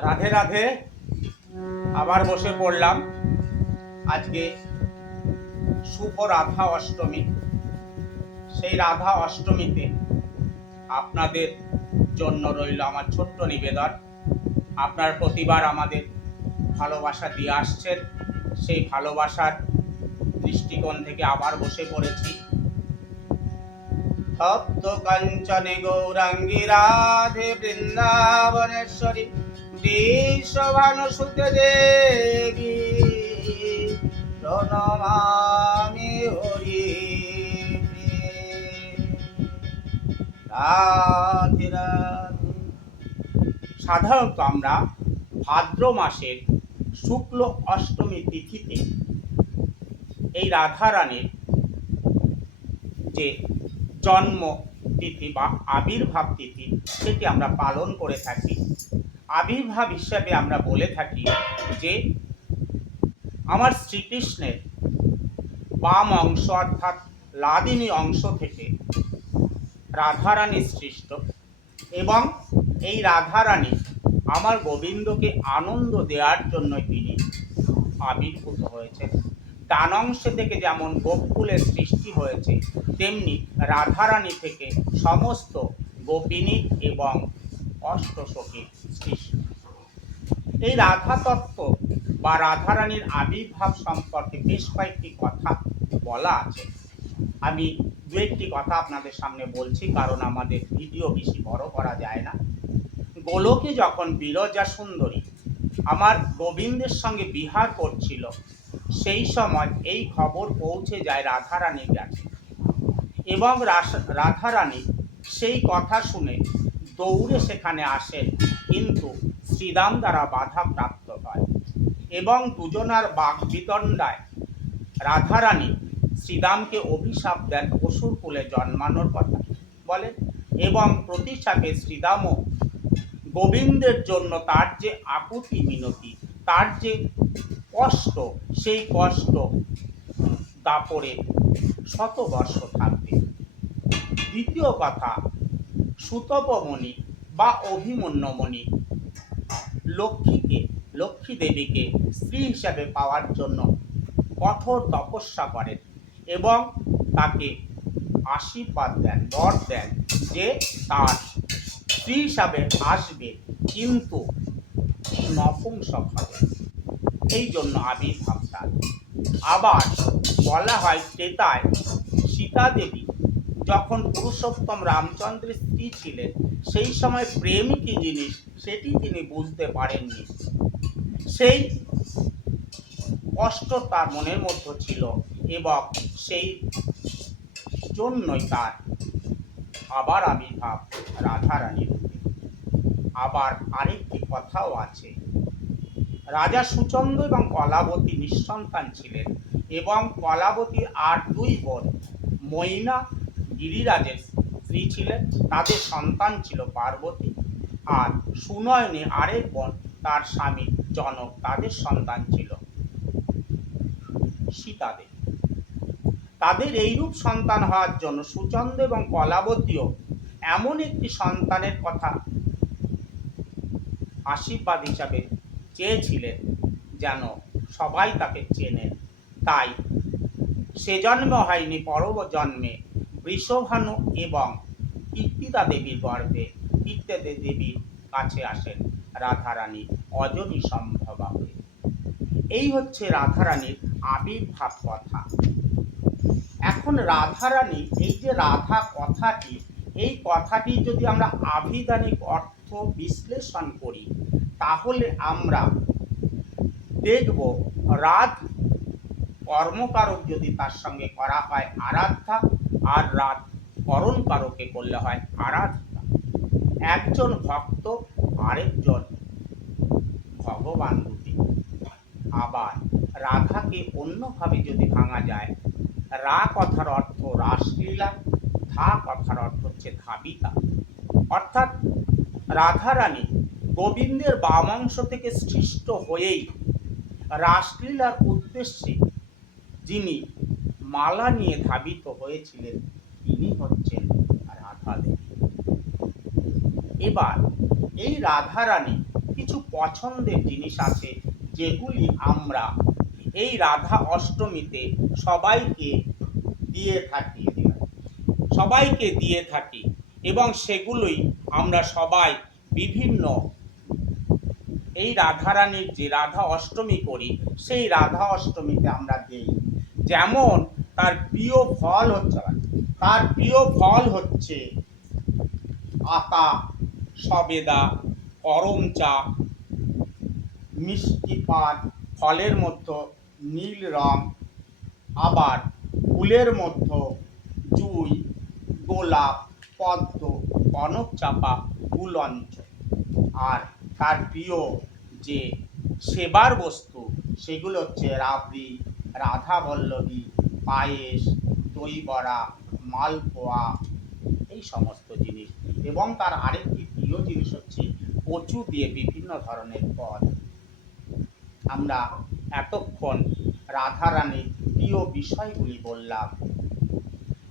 রাধে রাধে। আবার বসে পড়লাম। আজকে শুভ রাধা অষ্টমী। সেই রাধা অষ্টমীতে আপনাদের জন্য রইল আমার ছোট্ট নিবেদন। আপনার প্রতিবার আমাদের ভালোবাসা দিয়ে আসছেন। সেই ভালোবাসার দৃষ্টিকোণ থেকে আবার বসে পড়েছি। সপ্ত কাঞ্চনে গৌরাঙ্গী রাধে বৃন্দাবনেশ্বরী। বিশ্বভানুসুতে দেবী প্রণমামি হরি সাধারণত আমরা ভাদ্র মাসের শুক্ল অষ্টমী তিথিতে এই রাধারানীর যে জন্ম তিথি বা আবির্ভাব তিথি সেটি আমরা পালন করে থাকি। আবির্ভাব হিসাবে আমরা বলে থাকি যে আমার শ্রীকৃষ্ণের বাম অংশ অর্থাৎ লাদিনী অংশ থেকে রাধারানী সৃষ্ট এবং এই রাধারানী আমার গোবিন্দকে আনন্দ দেওয়ার জন্য তিনি আবির্ভূত হয়েছেন। ডান অংশে থেকে যেমন গোকুলের সৃষ্টি হয়েছে, তেমনি রাধারানী থেকে সমস্ত গোপিনী এবং অষ্টসখীর সৃষ্টি এই রাধা তত্ত্ব বা রাধারানীর আবির্ভাব সম্পর্কে বেশ কয়েকটি কথা বলা আছে। আমি দু একটি কথা আপনাদের সামনে বলছি, কারণ আমাদের ভিডিও বেশি বড় করা যায় না। গোলকে যখন বিরজা সুন্দরী আমার গোবিন্দের সঙ্গে বিহার করছিল, সেই সময় এই খবর পৌঁছে যায় রাধারানীর কাছে। এবং রাধারানী সেই কথা শুনে দৌড়ে সেখানে আসেন, কিন্তু শ্রীরাম দ্বারা বাধা প্রাপ্ত হয় এবং দুজনার বাক বিতণ্ডায়। রাধারানী শ্রীরামকে অভিশাপ দেন অসুর কুলে জন্মানোর কথা বলেন এবং প্রতিশাপে শ্রীরামও গোবিন্দের জন্য তার যে আকুতি মিনতি, তার যে কষ্ট, সেই কষ্ট দাপরে শতবর্ষ থাকবে। দ্বিতীয় কথা সুতপমণি বা অভিমন্যমণি। লক্ষ্মীকে, লক্ষ্মী দেবীকে স্ত্রী হিসাবে পাওয়ার জন্য কঠোর তপস্যা করেন এবং তাকে আশীর্বাদ দেন, বর দেন যে তার স্ত্রী হিসাবে আসবে, কিন্তু নপুংসক হবে। এই জন্য আবির্ভাব তার। আবার বলা হয়, ত্রেতায় সীতা দেবী যখন পুরুষোত্তম রামচন্দ্রের স্ত্রী ছিলেন, সেই সময় প্রেম কি জিনিস সেটি তিনি বুঝতে পারেননি সেই কষ্ট তার মনের মধ্যে ছিল এবং সেই জন্যই তার আবার আবির্ভাব রাধারানীর রূপে। আবার আরেকটি কথাও আছে রাজা সুচন্দ্র এবং কলাবতী নিঃসন্তান ছিলেন এবং কলাবতীর আর দুই বোন ময়না গিরিরাজের স্ত্রী ছিলেন, তাদের সন্তান ছিল পার্বতী। আর সুনয়নে আরেক বোন, তার স্বামী জনক তাদের সন্তান ছিল সীতাদেব। তাদের এইরূপ সন্তান হওয়ার জন্য সুচন্দ্র এবং কলাবতীও এমন একটি সন্তানের কথা আশীর্বাদ হিসাবে চেয়েছিলেন যেন সবাই তাকে চেনেন। তাই সে জন্ম হয়নি পরব জন্মে বৃষভানু এবং কীর্তিদা দেবীর গর্ভে কীর্তিদা দেবীর কাছে আসেন। রাধারানী অজনী সম্ভবা হয়ে। এই হচ্ছে রাধারানীর আবির্ভাব কথা। এখন রাধারানী, এই যে রাধা কথাটি, এই কথাটি যদি আমরা আভিধানিক অর্থ বিশ্লেষণ করি, তাহলে আমরা দেখব রাত কর্মকারক যদি তার সঙ্গে করা হয় আরাধ্যা আর রাত করণকারকে করলে হয় আরাধ্যা একজন ভক্ত আরেকজন ভগবান রূপী আবার রাধাকে অন্যভাবে যদি ভাঙা যায়, রা কথার অর্থ রাসলীলা, ধা কথার অর্থ হচ্ছে ধাবিকা। অর্থাৎ রাধারানী গোবিন্দের বামাংশ থেকে সৃষ্ট হয়েই রাসলীলার উদ্দেশ্যে যিনি মালা নিয়ে ধাবিত হয়েছিলেন তিনি হচ্ছেন রাধা দেবী। এবার এই রাধারানী কিছু পছন্দের জিনিস আছে যেগুলি আমরা এই রাধা অষ্টমীতে সবাইকে দিয়ে থাকি। সবাইকে দিয়ে থাকি এবং সেগুলোই আমরা সবাই বিভিন্ন এই রাধারানীর যে রাধা অষ্টমী করি, সেই রাধা অষ্টমীতে আমরা দিই। যেমন তার প্রিয় ফল হচ্ছে তার প্রিয় ফল হচ্ছে আতা, সবেদা করম চা, মিষ্টি পান, ফলের মধ্যে নীল রং, আবার ফুলের মধ্যে জুই, গোলাপ, পদ্ম, কনক চাপা গুলঞ্চ আর তার প্রিয় যে সেবার বস্তু, সেগুলো হচ্ছে রাবড়ি রাধা বল্লভী পায়েস, দই বড়া, মালপোয়া, এই সমস্ত জিনিস। এবং তার আরেকটি প্রিয় জিনিস হচ্ছে কচু দিয়ে বিভিন্ন ধরনের পদ। আমরা এতক্ষণ রাধারানীর প্রিয় বিষয়গুলি বললাম।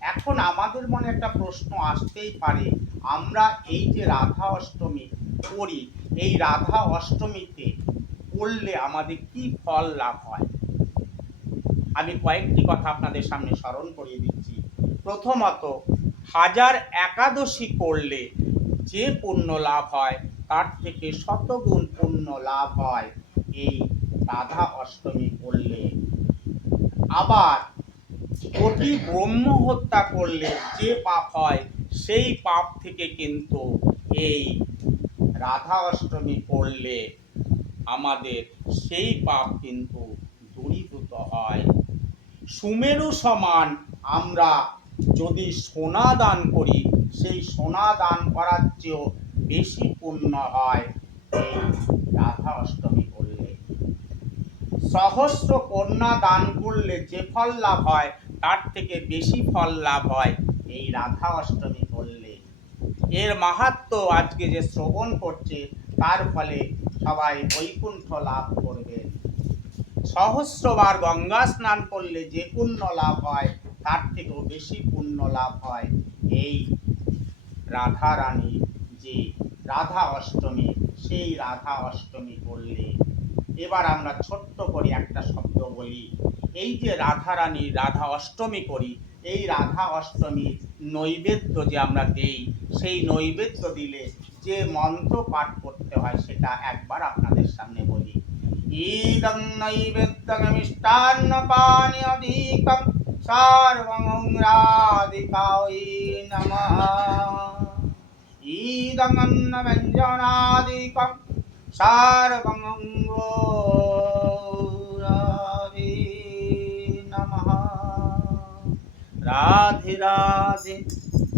এখন আমাদের মনে একটা প্রশ্ন আসতেই পারে, আমরা এই যে রাধা অষ্টমী করি, এই রাধা অষ্টমীতে করলে আমাদের কি ফল লাভ হয়? আমি কয়েকটি কথা আপনাদের সামনে স্মরণ করিয়ে দিচ্ছি। প্রথমত, হাজার একাদশী করলে যে পুণ্য লাভ হয়, তার থেকে শতগুণ পুণ্য লাভ হয়, এই রাধা অষ্টমী করলে। আবার, কোটি ব্রহ্ম হত্যা করলে যে পাপ হয়, সেই পাপ থেকে কিন্তু এই রাধা অষ্টমী করলে আমাদের সেই পাপ কিন্তু দূরীভূত হয়। সুমেরু সমান আমরা যদি সোনা দান করি, সেই সোনা দান করার চেয়েও বেশি পূর্ণ হয় এই রাধা অষ্টমী করলে। সহস্র কন্যা দান করলে যে ফল লাভ হয়, তার থেকে বেশি ফল লাভ হয় এই রাধা অষ্টমী করলে। এর মাহাত্ম আজকে যে শ্রবণ করছে, তার ফলে সবাই বৈকুণ্ঠ লাভ করবে সহস্রবার গঙ্গা স্নান করলে যে পুণ্য লাভ হয়, তার থেকেও বেশি পুণ্য লাভ হয়। এই রাধা রানী যে রাধা অষ্টমী, সেই রাধা অষ্টমী করলে। এবার আমরা ছোট্ট করে একটা শব্দ বলি। এই যে রাধা রানী রাধা অষ্টমী করি, এই রাধা অষ্টমীর নৈবেদ্য যে আমরা দেই, সেই নৈবেদ্য দিলে যে মন্ত্র পাঠ করতে হয়, সেটা একবার আপনাদের সামনে বলি। ঈদং নৈবেদ্যং মিষ্টান্ন পানি অধিকম সর্বং রাধিকায় নমঃ ঈদং অন্ন ব্যঞ্জনাদিকম সর্বং রাধে নমঃ রাধে রাধে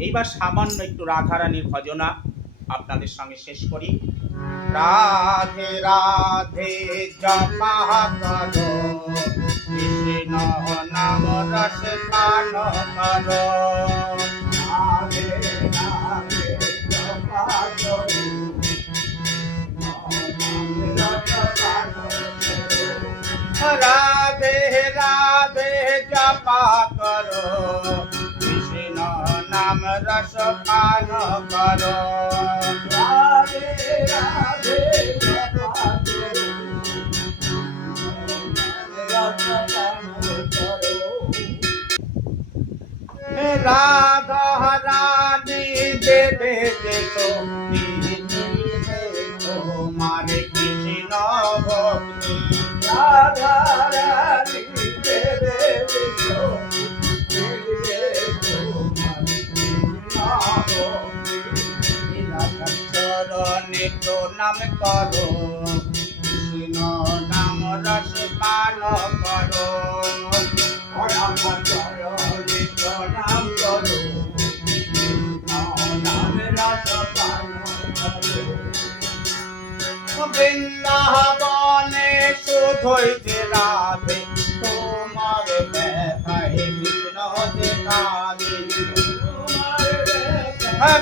এইবার সামান্য একটু রাধারানীর ভজনা আপনাদের সঙ্গে শেষ করি। রাধে রাধে, জপা করো। কৃষ্ণ নাম রস পান করো। রাধে রাধে, জপা করো। রাধে রাধে, জপা করো। কৃষ্ণ নাম রস পান করো। রাধা রানী দেবে যে মিলবে তোমার কৃষ্ণ ভক্তি রাধা রানী দেবে তো নাম করো। যে রাধে তোমার ব্যথায় কৃষ্ণ দেখাবে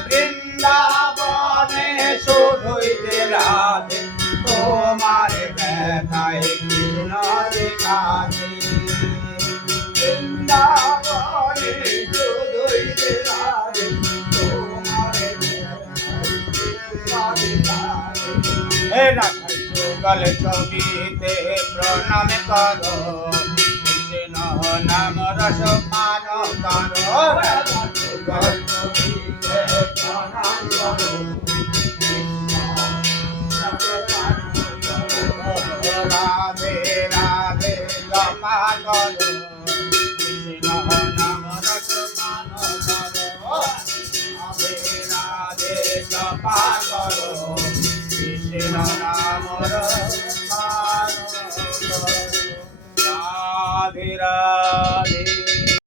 বৃন্দাবনে শুধুই যে রাধে তোমার ব্যথায় কৃষ্ণ দেখাবে বৃন্দাবনে শুধুই যে রাধে তোমার ব্যথায় কৃষ্ণ দেখাবে হে যুগল ছবিতে প্রণাম করো। কৃষ্ণ নাম রস পান করো। রাধে রাধে জপা করো।